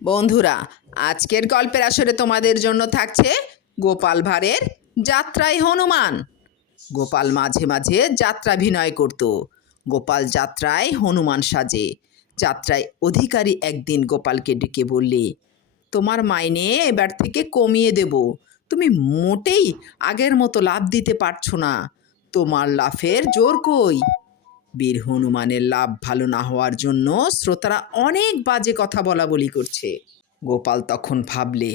বন্ধুরা, আজকের গল্পের আসরে তোমাদের জন্য থাকছে গোপাল ভাঁড়ের যাত্রায় হনুমান। গোপাল মাঝে মাঝে যাত্রাভিনয় করত। গোপাল যাত্রায় হনুমান সাজে। যাত্রায় অধিকারী একদিন গোপালকে ডেকে বললে, তোমার মাইনে এবার থেকে কমিয়ে দেব। তুমি মোটেই আগের মতো লাভ দিতে পারছো না। তোমার লাফের জোর কই? বীর হনুমানের লাভ ভালো না হওয়ার জন্য শ্রোতারা অনেক বাজে কথা বলা বলি করছে। গোপাল তখন ভাবলে,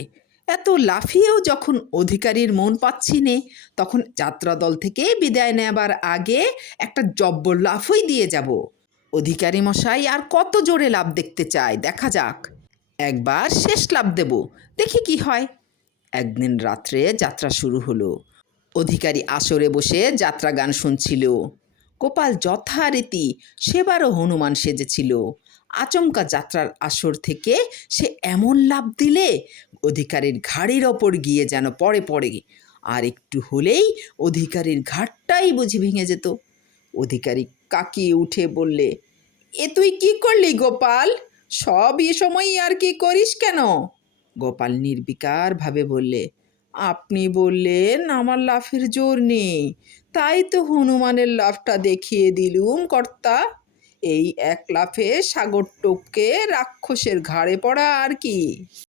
এত লাফিয়েও যখন অধিকারীর মন পাচ্ছি নে, তখন যাত্রা দল থেকে বিদায় নেবার আগে একটা জব্বর লাফই দিয়ে যাব। অধিকারী মশাই আর কত জোরে লাফ দেখতে চায়, দেখা যাক। একবার শেষ লাফ দেব, দেখি কি হয়। একদিন রাত্রে যাত্রা শুরু হলো। অধিকারী আসরে বসে যাত্রা গান শুনছিল। গোপাল যথারীতি সেবারও হনুমান সেজেছিল। আচমকা যাত্রার আসর থেকে সে এমন লাফ দিলে অধিকারীর ঘাড়ের ওপর গিয়ে যেন পড়ে। আর একটু হলেই অধিকারীর ঘাড়টাই বুঝি ভেঙে যেত। অধিকারী কাকিয়ে উঠে বললে, এ তুই কি করলি গোপাল? সব এ সময়ই আর কি করিস কেন? গোপাল নির্বিকারভাবে বললে, আপনি বললেন আমার লাফের জোর নেই, তাই তো হনুমানের লাফটা দেখিয়ে দিলুম কর্তা। এই এক লাফে সাগর টপকে রাক্ষসের ঘাড়ে পড়া আর কি।